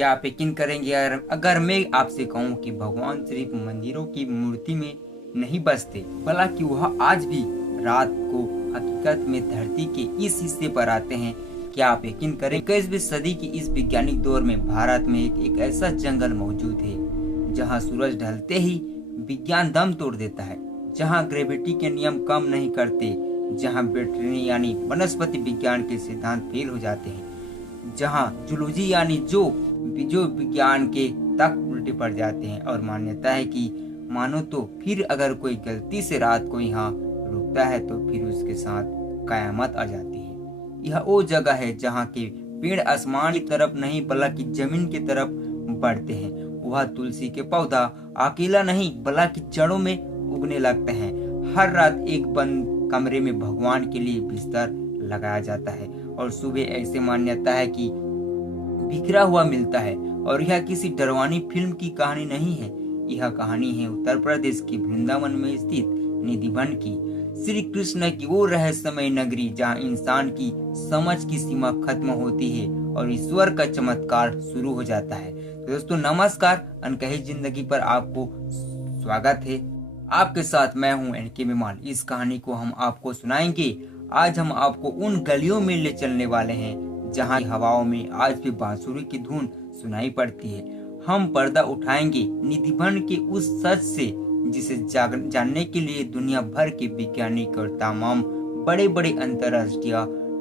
क्या आप यकीन करेंगे अगर मैं आपसे कहूँ कि भगवान सिर्फ मंदिरों की मूर्ति में नहीं बसते, बल्कि वह आज भी रात को हकीकत में धरती के इस हिस्से पर आते हैं। क्या आप यकीन करें 21वीं सदी की इस वैज्ञानिक दौर में भारत में एक ऐसा जंगल मौजूद है जहां सूरज ढलते ही विज्ञान दम तोड़ देता है, जहां ग्रेविटी के नियम काम नहीं करते, जहां बैटरी यानी वनस्पति विज्ञान के सिद्धांत फेल हो जाते हैं, जहां जूलॉजी यानी जो विज्ञान के तक उल्टे पड़ जाते हैं, और मान्यता है कि मानो तो फिर अगर कोई गलती से रात को यहाँ रुकता है तो फिर उसके साथ कयामत आ जाती है। यह वो जगह है जहाँ के पेड़ आसमान की तरफ नहीं बल्कि जमीन की तरफ बढ़ते हैं। वह तुलसी के पौधा अकेला नहीं बल्कि जड़ों में उगने लगते हैं। हर रात एक बंद कमरे में भगवान के लिए बिस्तर लगाया जाता है और सुबह ऐसे मान्यता है कि बिखरा हुआ मिलता है। और यह किसी डरवानी फिल्म की कहानी नहीं है, यह कहानी है उत्तर प्रदेश के वृंदावन में स्थित निधिवन की, श्री कृष्ण की वो रहस्यमय नगरी जहाँ इंसान की समझ की सीमा खत्म होती है और ईश्वर का चमत्कार शुरू हो जाता है। तो दोस्तों नमस्कार, अनकही जिंदगी पर आपको स्वागत है। आपके साथ मैं हूँ एनके मेमान। इस कहानी को हम आपको सुनाएंगे। आज हम आपको उन गलियों में ले चलने वाले हैं जहाँ हवाओं में आज भी बांसुरी की धुन सुनाई पड़ती है। हम पर्दा उठाएंगे निधिवन के उस सच से जिसे जानने के लिए दुनिया भर के वैज्ञानिक और तमाम बड़े बड़े अंतर्राष्ट्रीय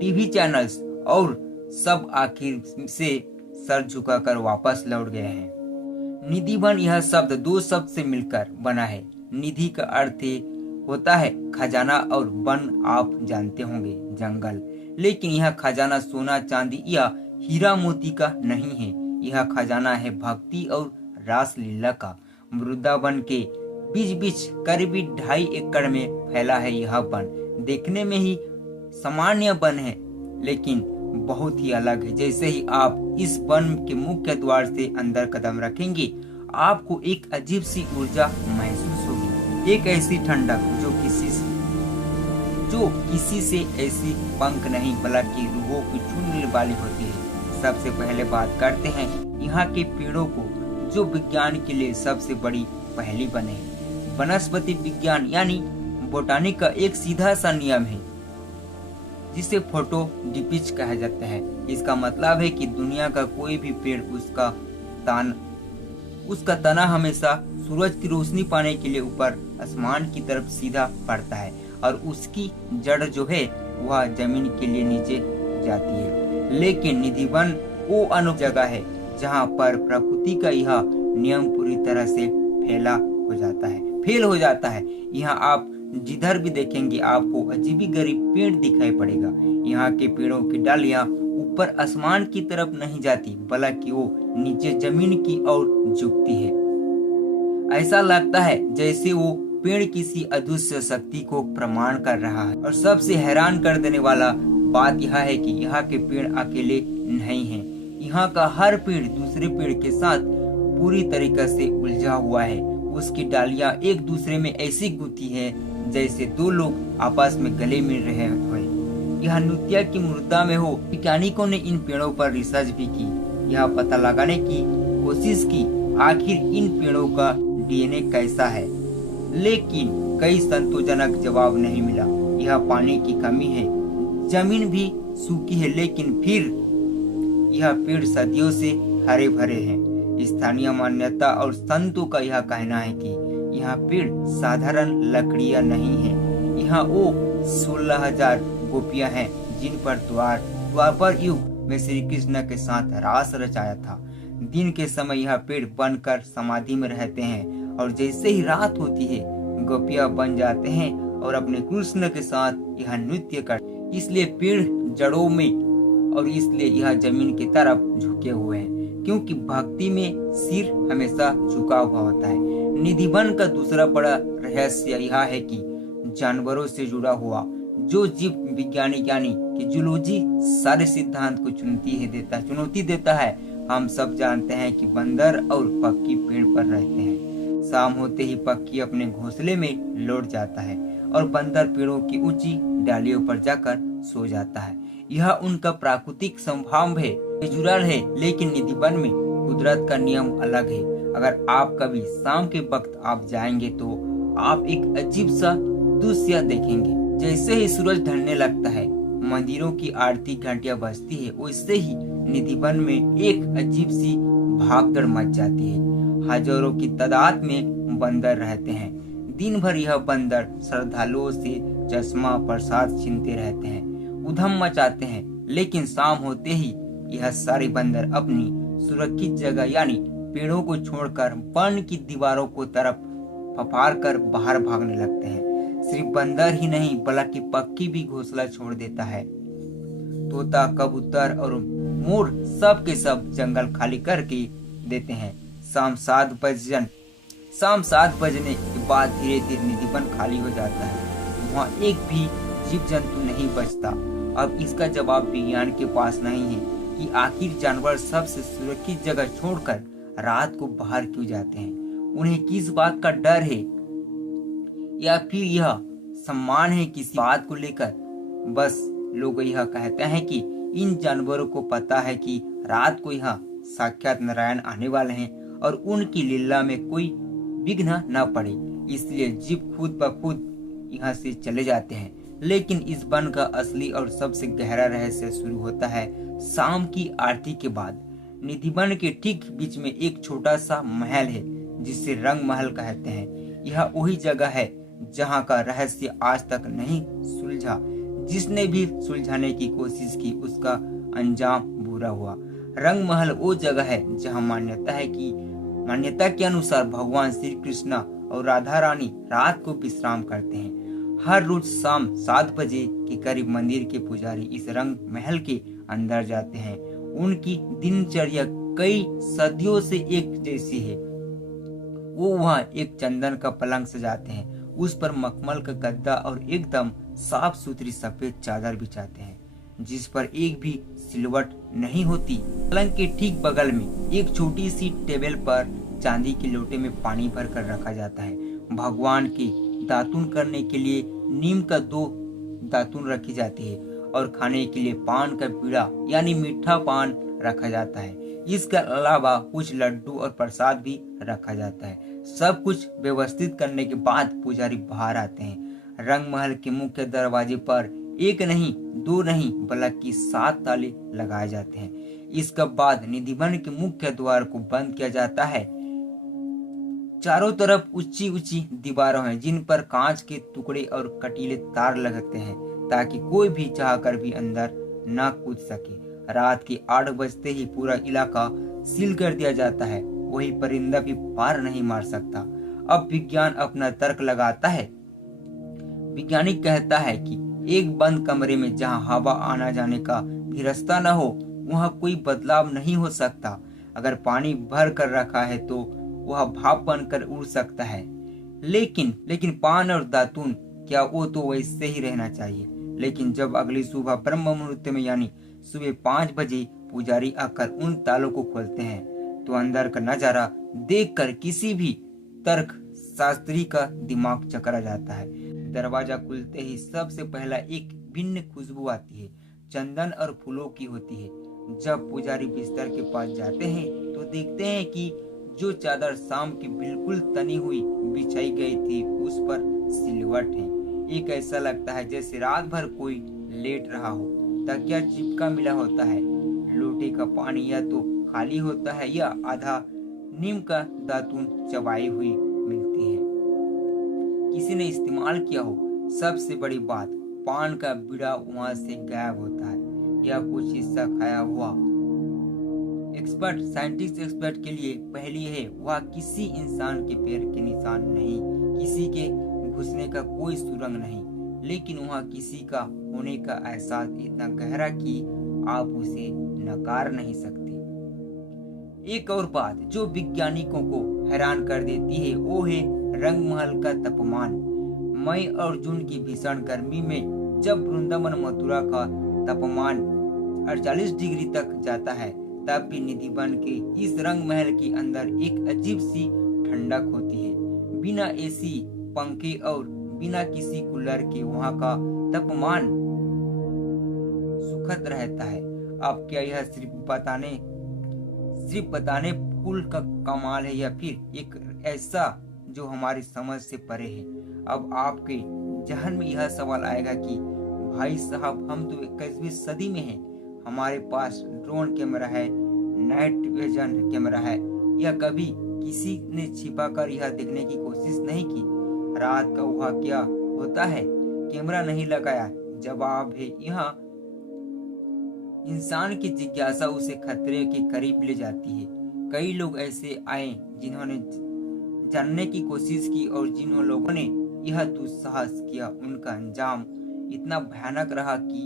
टीवी चैनल्स और सब आखिर से सर झुकाकर वापस लौट गए हैं। निधिवन यह शब्द दो शब्द से मिलकर बना है। निधि का अर्थ होता है खजाना और वन आप जानते होंगे जंगल, लेकिन यह खजाना सोना चांदी या हीरा मोती का नहीं है। यह खजाना है भक्ति और रास लीला का। वृंदावन के बीच बीच करीबी 2.5 एकड़ में फैला है यह वन। देखने में ही सामान्य वन है लेकिन बहुत ही अलग है। जैसे ही आप इस वन के मुख्य द्वार से अंदर कदम रखेंगे आपको एक अजीब सी ऊर्जा महसूस होगी, एक ऐसी ठंडक जो किसी से ऐसी पंख नहीं बल्कि रूहों की छूने वाली होती है। सबसे पहले बात करते हैं यहाँ के पेड़ों को, जो विज्ञान के लिए सबसे बड़ी पहेली बने। वनस्पति विज्ञान यानी बोटानी का एक सीधा सा नियम है जिसे फोटोडिपिच कहा जाता है। इसका मतलब है कि दुनिया का कोई भी पेड़ उसका तना हमेशा सूरज की रोशनी पाने के लिए ऊपर आसमान की तरफ सीधा पड़ता है और उसकी जड़ जो है वह जमीन के लिए नीचे जाती है। लेकिन निधिवन वो अनोखी जगह है जहाँ पर प्रकृति का यह नियम पूरी तरह से फेल हो जाता है। यहाँ आप जिधर भी देखेंगे आपको अजीब गरीब पेड़ दिखाई पड़ेगा। यहाँ के पेड़ों की डालियाँ ऊपर आसमान की तरफ नहीं जाती बल्कि वो नीचे जमीन की ओर झुकती है। ऐसा लगता है जैसे वो पेड़ किसी अदृश्य शक्ति को प्रमाण कर रहा है। और सबसे हैरान कर देने वाला बात यह है कि यहाँ के पेड़ अकेले नहीं हैं। यहाँ का हर पेड़ दूसरे पेड़ के साथ पूरी तरीके से उलझा हुआ है। उसकी डालियां एक दूसरे में ऐसी गुथी है जैसे दो लोग आपस में गले मिल रहे हों। यह नृत्य की मुद्रा में हो। वैज्ञानिकों ने इन पेड़ों पर रिसर्च भी की, यह पता लगाने की कोशिश की आखिर इन पेड़ों का डीएनए कैसा है, लेकिन कई संतोषजनक जवाब नहीं मिला। यह पानी की कमी है, जमीन भी सूखी है, लेकिन फिर यह पेड़ सदियों से हरे भरे हैं। स्थानीय मान्यता और संतों का यह कहना है कि यह पेड़ साधारण लकड़ियां नहीं है। यहाँ वो 16,000 गोपियां हैं जिन पर द्वापर युग में श्री कृष्ण के साथ रास रचाया था। दिन के समय यह पेड़ बनकर समाधि में रहते हैं और जैसे ही रात होती है गोपियां बन जाते हैं और अपने कृष्ण के साथ यह नृत्य करते। इसलिए पेड़ जड़ों में और इसलिए यह जमीन की तरफ झुके हुए हैं, क्योंकि भक्ति में सिर हमेशा झुका हुआ होता है। निधिवन का दूसरा बड़ा रहस्य यह है कि जानवरों से जुड़ा हुआ जो जीव वैज्ञानिक यानी कि जूलॉजी सारे सिद्धांत को चुनौती देता है। हम सब जानते हैं कि बंदर और पक्षी पेड़ पर रहते हैं। शाम होते ही पक्षी अपने घोंसले में लौट जाता है और बंदर पेड़ों की ऊंची डालियों पर जाकर सो जाता है। यह उनका प्राकृतिक स्वभाव है, नेचुरल है। लेकिन निधिवन में कुदरत का नियम अलग है। अगर आप कभी शाम के वक्त आप जाएंगे तो आप एक अजीब सा दृश्य देखेंगे। जैसे ही सूरज ढलने लगता है, मंदिरों की आरती घंटियां बजती है, वैसे ही निधिवन में एक अजीब सी भागदौड़ मच जाती है। हजारों की तादाद में बंदर रहते हैं। दिन भर यह बंदर श्रद्धालुओं से चश्मा प्रसाद छीनते रहते हैं, उधम मचाते हैं। लेकिन शाम होते ही यह सारे बंदर अपनी सुरक्षित जगह यानी पेड़ों को छोड़कर वन की दीवारों को तरफ फफार कर बाहर भागने लगते हैं। सिर्फ बंदर ही नहीं बल्कि पक्षी भी घोंसला छोड़ देता है। तोता, कबूतर और मोर सब के सब जंगल खाली करके देते हैं। शाम 7 बजने के बाद धीरे धीरे निधिवन खाली हो जाता है। वहाँ एक भी जीव जंतु नहीं बचता। अब इसका जवाब विज्ञान के पास नहीं है कि आखिर जानवर सबसे सुरक्षित जगह छोड़कर रात को बाहर क्यों जाते हैं। उन्हें किस बात का डर है, या फिर यह सम्मान है किसी बात को लेकर। बस लोग यह कहते हैं कि इन जानवरों को पता है कि रात को यह साक्षात नारायण आने वाले हैं और उनकी लीला में कोई विघ्न न पड़े, इसलिए जीव खुद ब खुद यहाँ से चले जाते हैं। लेकिन इस वन का असली और सबसे गहरा रहस्य शुरू होता है शाम की आरती के बाद। निधिवन के ठीक बीच में एक छोटा सा महल है जिसे रंग महल कहते हैं। यह वही जगह है जहाँ का रहस्य आज तक नहीं सुलझा। जिसने भी सुलझाने की कोशिश की उसका अंजाम बुरा हुआ। रंग महल वो जगह है जहाँ मान्यता के अनुसार भगवान श्री कृष्ण और राधा रानी रात को विश्राम करते हैं। हर रोज शाम 7 बजे के करीब मंदिर के पुजारी इस रंग महल के अंदर जाते हैं। उनकी दिनचर्या कई सदियों से एक जैसी है। वो वहाँ एक चंदन का पलंग सजाते हैं, उस पर मखमल का गद्दा और एकदम साफ सुथरी सफेद चादर बिछाते हैं जिस पर एक भी सिलवट नहीं होती। पलंग के ठीक बगल में एक छोटी सी टेबल पर चांदी के लोटे में पानी भर कर रखा जाता है। भगवान के दातुन करने के लिए नीम का 2 दातुन रखी जाती है और खाने के लिए पान का पीड़ा यानी मीठा पान रखा जाता है। इसके अलावा कुछ लड्डू और प्रसाद भी रखा जाता है। सब कुछ व्यवस्थित करने के बाद पुजारी बाहर आते हैं। रंग महल के मुख्य दरवाजे पर 1 नहीं 2 नहीं बल्कि 7 ताले लगाए जाते हैं। इसके बाद निधिवन के मुख्य द्वार को बंद किया जाता है। चारों तरफ ऊंची ऊंची दीवारें हैं जिन पर कांच के टुकड़े और कटीले तार लगते हैं ताकि कोई भी चाहकर भी अंदर न कूद सके। रात के 8 बजते ही पूरा इलाका सील कर दिया जाता है। वही परिंदा भी पार नहीं मार सकता। अब विज्ञान अपना तर्क लगाता है। वैज्ञानिक कहता है कि एक बंद कमरे में जहां हवा आना जाने का भी रास्ता न हो वहां कोई बदलाव नहीं हो सकता। अगर पानी भर कर रखा है तो वह भाप बनकर उड़ सकता है। लेकिन पान और दातुन क्या वो तो वैसे ही रहना चाहिए। लेकिन जब अगली सुबह ब्रह्म मुहूर्त में यानी सुबह 5 बजे पुजारी आकर उन तालों को खोलते हैं तो अंदर का नजारा देखकर किसी भी तर्क शास्त्री का दिमाग चकरा जाता है। दरवाजा खुलते ही सबसे पहला एक भिन्न खुशबू आती है, चंदन और फूलों की होती है। जब पुजारी बिस्तर के पास जाते हैं तो देखते हैं कि जो चादर शाम की बिल्कुल तनी हुई बिछाई गई थी उस पर सिलवट है। एक ऐसा लगता है जैसे रात भर कोई लेट रहा हो। तकिया चिपका मिला होता है। लोटे का पानी या तो खाली होता है या आधा नीम का दातुन चबाई हुई मिलती है, किसी ने इस्तेमाल किया हो। सबसे बड़ी बात, पान का बीड़ा वहां से गायब होता है या कुछ हिस्सा खाया हुआ। एक्सपर्ट के लिए पहली है वह किसी इंसान के पैर के निशान नहीं, किसी के घुसने का कोई सुरंग नहीं, लेकिन वहाँ किसी का होने का एहसास इतना गहरा कि आप उसे नकार नहीं सकते। एक और बात जो वैज्ञानिकों को हैरान कर देती है वो है रंग महल का तापमान। मई और जून की भीषण गर्मी में जब वृंदावन मथुरा का तापमान 48 डिग्री तक जाता है तब भी निधिवन के इस रंग महल के अंदर एक अजीब सी ठंडक होती है। बिना एसी, पंखे और बिना किसी कूलर के वहाँ का तापमान सुखद रहता है। अब क्या यह सिर्फ बताने माकुल का कमाल है या फिर एक ऐसा जो हमारी समझ से परे है। अब आपके जहन में यह सवाल आएगा कि भाई साहब, हम तो 21वीं सदी में हैं, हमारे पास ड्रोन कैमरा है, नाइट विजन कैमरा है, या कभी किसी ने छिपाकर यह देखने की कोशिश नहीं की रात का वह क्या होता है? कैमरा नहीं लगाया, जवाब है यहाँ। इंसान की जिज्ञासा उसे खतरे के करीब ले जाती है। कई लोग ऐसे आए जिन्होंने जानने की कोशिश की और जिन्हों लोगों ने यह दुस्साहस किया, उनका अंजाम इतना भयानक रहा कि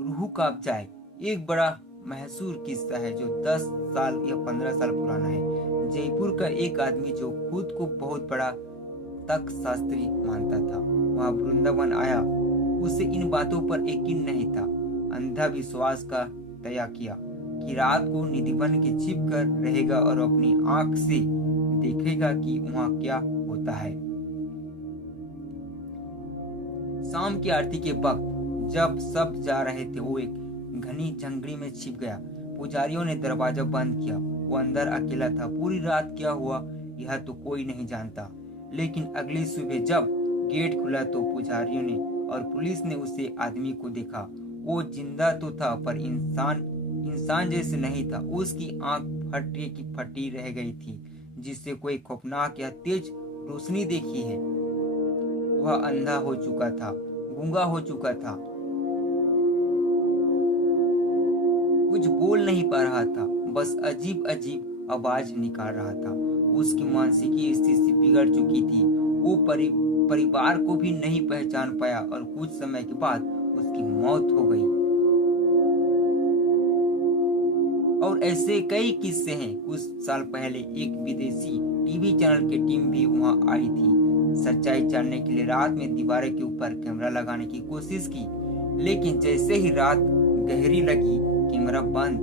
रूह कांप जाए। एक बड़ा मशहूर किस्सा है जो 10 साल या 15 साल पुराना है। जयपुर का एक आदमी जो खुद को बहुत बड़ा तक शास्त्री मानता था, वह वृंदावन आया। उसे इन बातों पर यकीन नहीं था। अंधविश्वास का तय किया कि रात को निधिवन के छिप कर रहेगा और अपनी आंख से देखेगा कि वहां क्या होता है। शाम की आरती के वक्त जब सब जा रहे थे, वो एक घनी झंगड़ी में छिप गया। पुजारियों ने दरवाजा बंद किया। वो अंदर अकेला था। पूरी रात क्या हुआ यह तो कोई नहीं जानता, लेकिन अगली सुबह जब गेट खुला तो पुजारियों ने और पुलिस ने उसे आदमी को देखा। वो जिंदा तो था पर इंसान जैसे नहीं था। उसकी आंख फटी की फटी रह गई थी, जिससे कोई खौफनाक या तेज रोशनी देखी है। वह अंधा हो चुका था, गूंगा हो चुका था, कुछ बोल नहीं पा रहा था, बस अजीब अजीब आवाज निकाल रहा था। उसकी मानसिकी स्थिति बिगड़ चुकी थी। वो परिवार को भी नहीं पहचान पाया और कुछ समय के बाद उसकी मौत हो गई। और ऐसे कई किस्से हैं। कुछ साल पहले एक विदेशी टीवी चैनल की टीम भी वहां आई थी सच्चाई जानने के लिए। रात में दीवारें के ऊपर कैमरा लगाने की कोशिश की, लेकिन जैसे ही रात गहरी लगी, कैमरा बंद।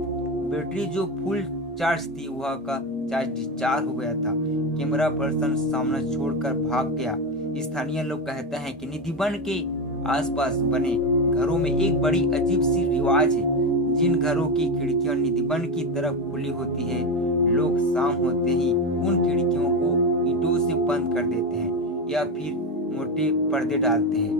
बैटरी जो फुल चार्ज थी वह का चार्ज डिस्चार्ज हो गया था। कैमरा पर्सन सामना छोड़कर भाग गया। स्थानीय लोग कहते हैं कि निधिवन के आसपास बने घरों में एक बड़ी अजीब सी रिवाज है। जिन घरों की खिड़कियां निधिवन की तरफ खुली होती है, लोग शाम होते ही उन खिड़कियों को ईंटों से बंद कर देते हैं या फिर मोटे पर्दे डालते हैं।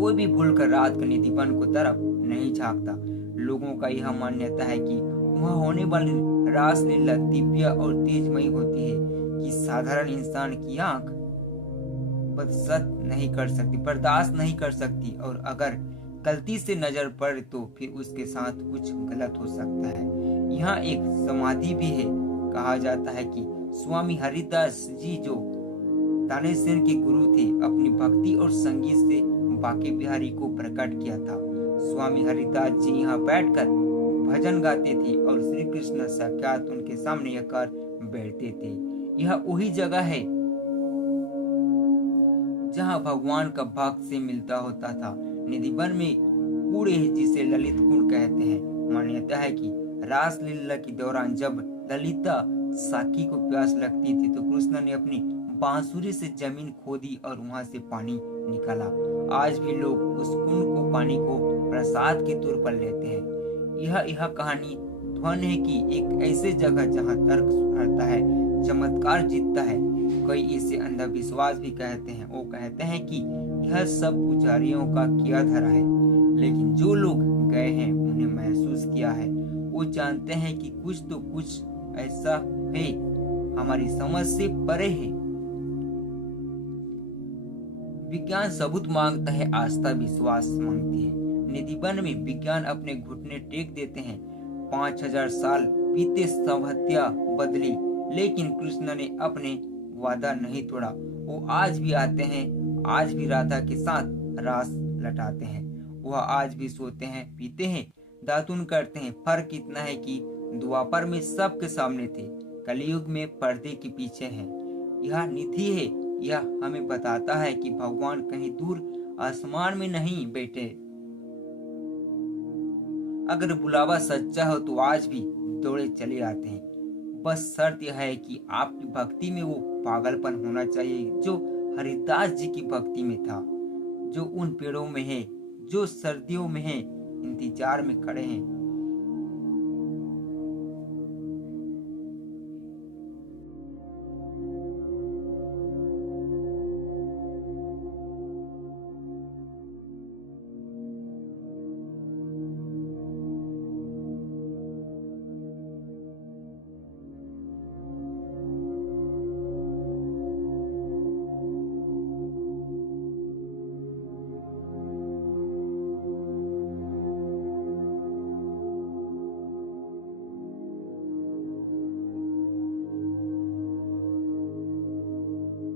कोई भी भूलकर रात को निधिवन को तरफ नहीं झांकता। लोगों का यह मान्यता है कि वहां होने वाली रासलीला दिव्य और तेजमयी होती है कि साधारण इंसान की आंख बर्दाश्त नहीं कर सकती, और अगर गलती से नजर पड़े तो फिर उसके साथ कुछ गलत हो सकता है। यहाँ एक समाधि भी है। कहा जाता है कि स्वामी हरिदास जी, जो तानेसेन के गुरु थे, अपनी भक्ति और संगीत से बांके बिहारी को प्रकट किया था। स्वामी हरिदास जी यहाँ बैठकर भजन गाते थे और श्री कृष्ण साक्षात उनके सामने आकर बैठते थे। यह वही जगह है जहाँ भगवान का भक्त से मिलता होता था। निधिवन में कूड़े जिसे ललित कुंड कहते हैं। मान्यता है कि रासलीला के दौरान जब ललिता साकी को प्यास लगती थी तो कृष्ण ने अपनी बांसुरी से जमीन खोदी और वहां से पानी निकाला। आज भी लोग उस कुंड को पानी को प्रसाद के तौर पर लेते हैं। यह कहानी ध्वन है कि एक ऐसे जगह जहाँ तर्क सुधरता है, चमत्कार जीतता है। कई इसे अंधविश्वास भी कहते हैं। वो कहते हैं कि यह सब पुजारियों का किया धरा है, लेकिन जो लोग गए हैं उन्हें महसूस किया है। वो जानते हैं कि कुछ ऐसा है हमारी समझ से परे है। विज्ञान सबूत मांगता है, आस्था विश्वास मांगती है। निधिवन में विज्ञान अपने घुटने टेक देते हैं। 5000 साल बीते, सभ्यता बदली, लेकिन कृष्ण ने अपने वादा नहीं तोड़ा। वो आज भी आते हैं, आज भी राधा के साथ रास लटाते हैं। वह आज भी सोते हैं, पीते हैं, दातुन करते हैं। फर्क इतना है कि द्वापर में सबके सामने थे, कलयुग में पर्दे के पीछे हैं। यह निधि है। यह हमें बताता है कि भगवान कहीं दूर आसमान में नहीं बैठे। अगर बुलावा सच्चा हो तो आज भी दौड़े चले आते हैं। बस शर्त यह है कि आपकी भक्ति में वो पागलपन होना चाहिए जो हरिदास जी की भक्ति में था, जो उन पेड़ों में है, जो सर्दियों में है, इंतजार में खड़े हैं